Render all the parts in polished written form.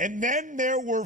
And then there were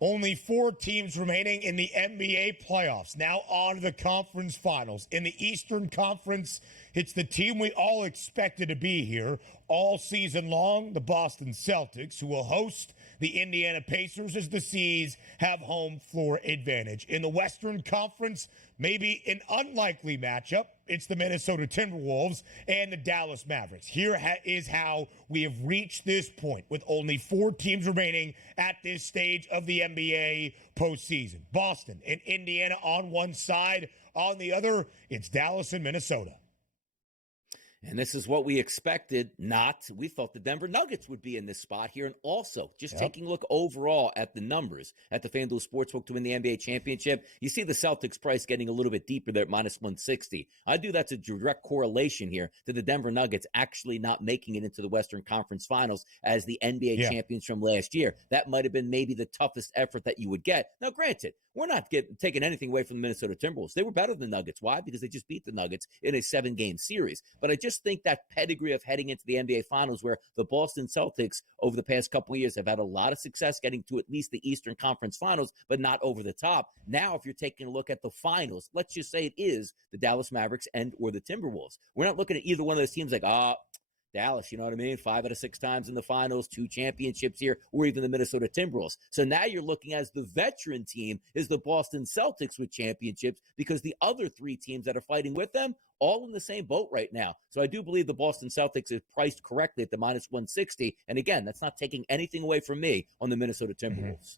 only four teams remaining in the NBA playoffs. Now on to the conference finals. In the Eastern Conference, it's the team we all expected to be here all season long, the Boston Celtics, who will host the Indiana Pacers as the C's have home floor advantage. In the Western Conference, maybe an unlikely matchup. It's the Minnesota Timberwolves and the Dallas Mavericks. Here is how we have reached this point with only four teams remaining at this stage of the NBA postseason. Boston and Indiana on one side. On the other, it's Dallas and Minnesota. And this is what we expected not. We thought the Denver Nuggets would be in this spot here. And also, just taking a look overall at the numbers at the FanDuel Sportsbook to win the NBA championship, you see the Celtics price getting a little bit deeper there at minus 160. I do that's a direct correlation here to the Denver Nuggets actually not making it into the Western Conference Finals as the NBA champions from last year. That might have been maybe the toughest effort that you would get. Now, granted, we're not taking anything away from the Minnesota Timberwolves. They were better than the Nuggets. Why? Because they just beat the Nuggets in a 7-game series. But I just think that pedigree of heading into the NBA Finals, where the Boston Celtics over the past couple of years have had a lot of success getting to at least the Eastern Conference Finals, but not over the top. Now, if you're taking a look at the finals, let's just say it is the Dallas Mavericks and or the Timberwolves. We're not looking at either one of those teams like, Dallas, you know what I mean? 5 out of 6 times in the finals, 2 championships here, or even the Minnesota Timberwolves. So now you're looking as the veteran team is the Boston Celtics with championships because the other 3 teams that are fighting with them, all in the same boat right now. So I do believe the Boston Celtics is priced correctly at the minus 160. And again, that's not taking anything away from me on the Minnesota Timberwolves.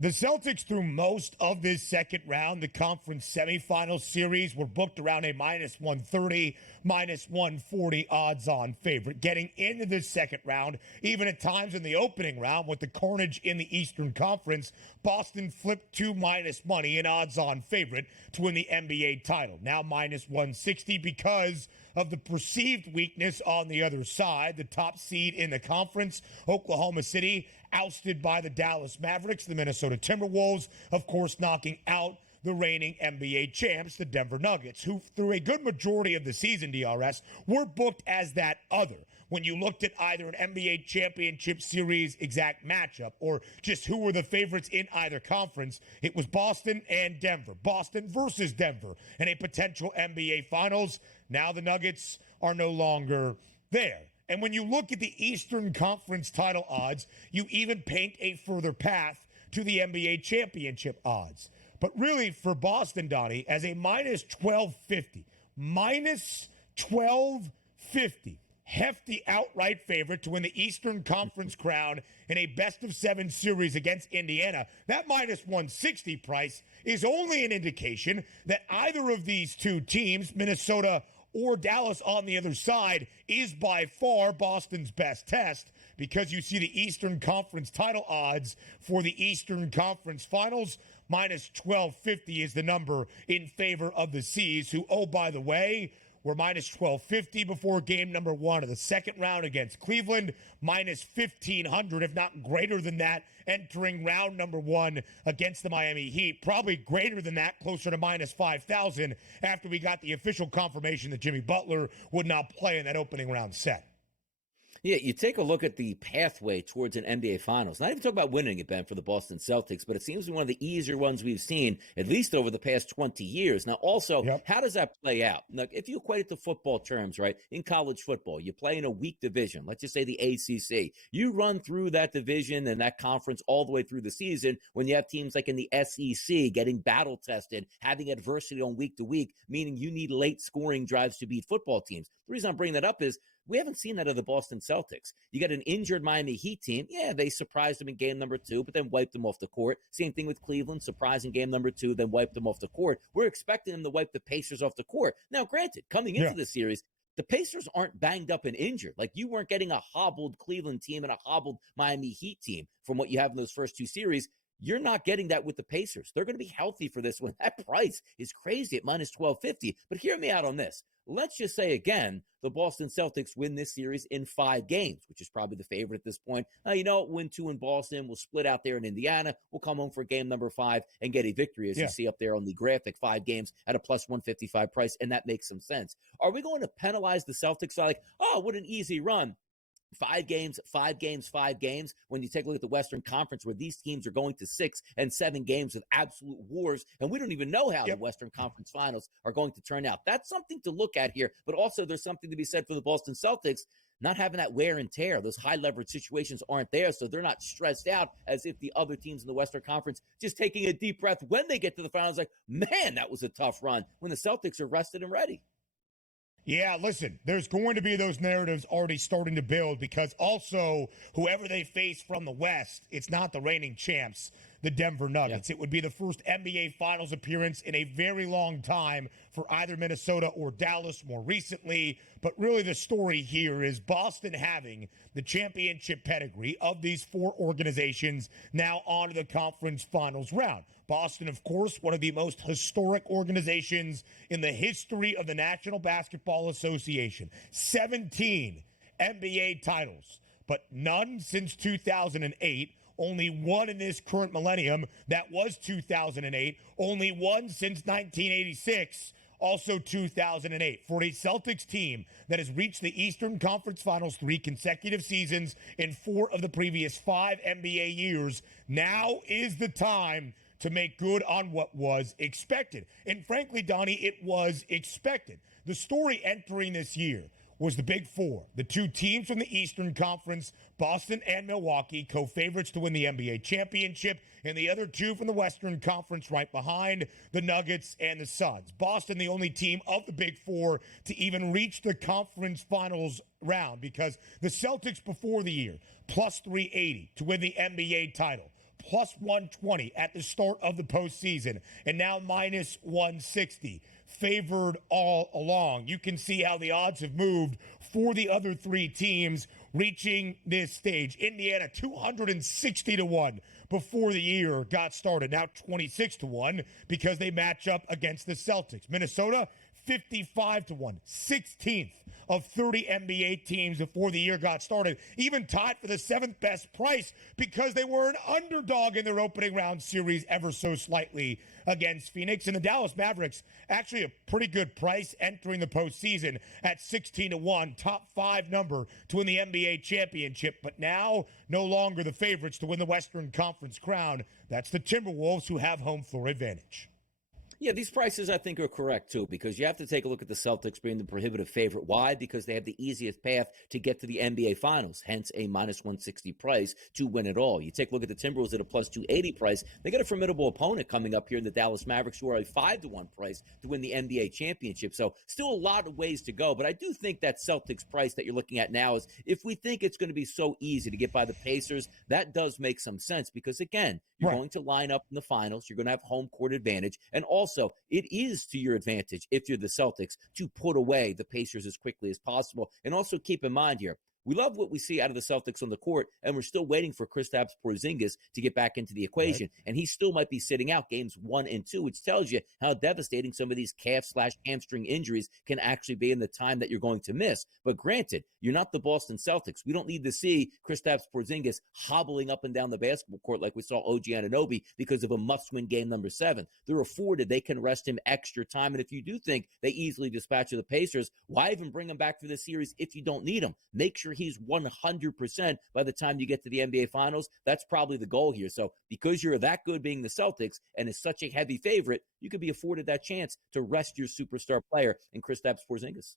The Celtics, through most of this second round, the conference semifinal series, were booked around a minus 130, minus 140 odds-on favorite. Getting into the second round, even at times in the opening round with the carnage in the Eastern Conference, Boston flipped to minus money, an odds-on favorite to win the NBA title. Now minus 160 because of the perceived weakness on the other side. The top seed in the conference, Oklahoma City, ousted by the Dallas Mavericks, the Minnesota Timberwolves, of course, knocking out the reigning NBA champs, the Denver Nuggets, who through a good majority of the season, DRS, were booked as that other. When you looked at either an NBA championship series exact matchup or just who were the favorites in either conference, it was Boston and Denver. Boston versus Denver in a potential NBA Finals. Now the Nuggets are no longer there. And when you look at the Eastern Conference title odds, you even paint a further path to the NBA championship odds. But really, for Boston, Donnie, as a minus 1250, hefty outright favorite to win the Eastern Conference crown in a best-of-7 series against Indiana, that minus 160 price is only an indication that either of these two teams, Minnesota or Dallas on the other side, is by far Boston's best test, because you see the Eastern Conference title odds for the Eastern Conference Finals. Minus 1250 is the number in favor of the C's, who, oh, by the way, were minus 1250 before game number 1 of the second round against Cleveland, minus 1500, if not greater than that, entering round number 1 against the Miami Heat. Probably greater than that, closer to minus 5,000 after we got the official confirmation that Jimmy Butler would not play in that opening round set. Yeah, you take a look at the pathway towards an NBA Finals. Not even talk about winning it, Ben, for the Boston Celtics, but it seems to be one of the easier ones we've seen, at least over the past 20 years. Now, also, how does that play out? Now, if you equate it to football terms, right, in college football, you play in a weak division, let's just say the ACC. You run through that division and that conference all the way through the season when you have teams like in the SEC getting battle-tested, having adversity on week to week, meaning you need late scoring drives to beat football teams. The reason I'm bringing that up is we haven't seen that of the Boston Celtics. You got an injured Miami Heat team. Yeah, they surprised them in game number 2, but then wiped them off the court. Same thing with Cleveland, surprising game number 2, then wiped them off the court. We're expecting them to wipe the Pacers off the court. Now, granted, coming into the series, the Pacers aren't banged up and injured. Like, you weren't getting a hobbled Cleveland team and a hobbled Miami Heat team from what you have in those first 2 series. You're not getting that with the Pacers. They're going to be healthy for this one. That price is crazy at minus 1250. But hear me out on this. Let's just say, again, the Boston Celtics win this series in 5 games, which is probably the favorite at this point. Win 2 in Boston. We'll split out there in Indiana. We'll come home for game number 5 and get a victory, as you see up there on the graphic, 5 games at a plus 155 price, and that makes some sense. Are we going to penalize the Celtics? Like, oh, what an easy run. 5 games, 5 games, 5 games. When you take a look at the Western Conference, where these teams are going to 6 and 7 games with absolute wars, and we don't even know how the Western Conference Finals are going to turn out. That's something to look at here, but also there's something to be said for the Boston Celtics not having that wear and tear. Those high leverage situations aren't there, so they're not stressed out as if the other teams in the Western Conference just taking a deep breath when they get to the finals, like, man, that was a tough run, when the Celtics are rested and ready. Yeah, listen, there's going to be those narratives already starting to build, because also whoever they face from the West, it's not the reigning champs, the Denver Nuggets. It would be the first NBA Finals appearance in a very long time for either Minnesota or Dallas more recently. But really the story here is Boston having the championship pedigree of these 4 organizations now on to the conference finals round. Boston, of course, one of the most historic organizations in the history of the National Basketball Association. 17 NBA titles, but none since 2008. Only one in this current millennium. That was 2008. Only one since 1986. Also 2008. For a Celtics team that has reached the Eastern Conference Finals 3 consecutive seasons in 4 of the previous 5 NBA years, now is the time to make good on what was expected. And frankly, Donnie, it was expected. The story entering this year was the Big Four, the 2 teams from the Eastern Conference, Boston and Milwaukee, co-favorites to win the NBA championship, and the other 2 from the Western Conference right behind, the Nuggets and the Suns. Boston, the only team of the Big Four to even reach the conference finals round, because the Celtics before the year, plus 380 to win the NBA title, plus 120 at the start of the postseason, and now minus 160. Favored all along. You can see how the odds have moved for the other 3 teams reaching this stage. Indiana 260 to 1 before the year got started. Now 26 to 1 because they match up against the Celtics. Minnesota 55 to 1, 16th of 30 NBA teams before the year got started, even tied for the 7th best price because they were an underdog in their opening round series ever so slightly against Phoenix. And the Dallas Mavericks, actually a pretty good price entering the postseason at 16 to 1, top 5 number to win the NBA championship, but now no longer the favorites to win the Western Conference crown. That's the Timberwolves, who have home floor advantage. Yeah, these prices I think are correct too, because you have to take a look at the Celtics being the prohibitive favorite. Why? Because they have the easiest path to get to the NBA Finals, hence a minus 160 price to win it all. You take a look at the Timberwolves at a plus 280 price. They got a formidable opponent coming up here in the Dallas Mavericks, who are a 5 to 1 price to win the NBA championship. So still a lot of ways to go, but I do think that Celtics price that you're looking at now is, if we think it's going to be so easy to get by the Pacers, that does make some sense, because again, you're going to line up in the finals. You're going to have home court advantage. And also, it is to your advantage, if you're the Celtics, to put away the Pacers as quickly as possible. And also keep in mind here, we love what we see out of the Celtics on the court, and we're still waiting for Kristaps Porzingis to get back into the equation. Right. And he still might be sitting out games 1 and 2, which tells you how devastating some of these calf/hamstring injuries can actually be in the time that you're going to miss. But granted, you're not the Boston Celtics. We don't need to see Kristaps Porzingis hobbling up and down the basketball court like we saw OG Anunoby because of a must-win game number 7. They're afforded. They can rest him extra time. And if you do think they easily dispatch the Pacers, why even bring him back for this series if you don't need him? Make sure he's 100% by the time you get to the NBA Finals. That's probably the goal here. So because you're that good being the Celtics and is such a heavy favorite, you could be afforded that chance to rest your superstar player in Kristaps Porzingis.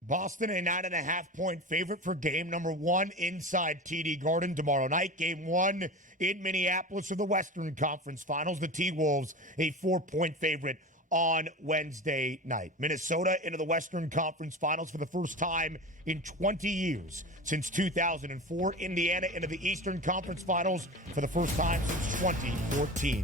Boston, a 9.5-point favorite for game number 1 inside TD Garden tomorrow night. Game 1 in Minneapolis of the Western Conference Finals. The T-Wolves, a 4-point favorite on Wednesday night. Minnesota into the Western Conference Finals for the first time in 20 years, since 2004. Indiana into the Eastern Conference Finals for the first time since 2014.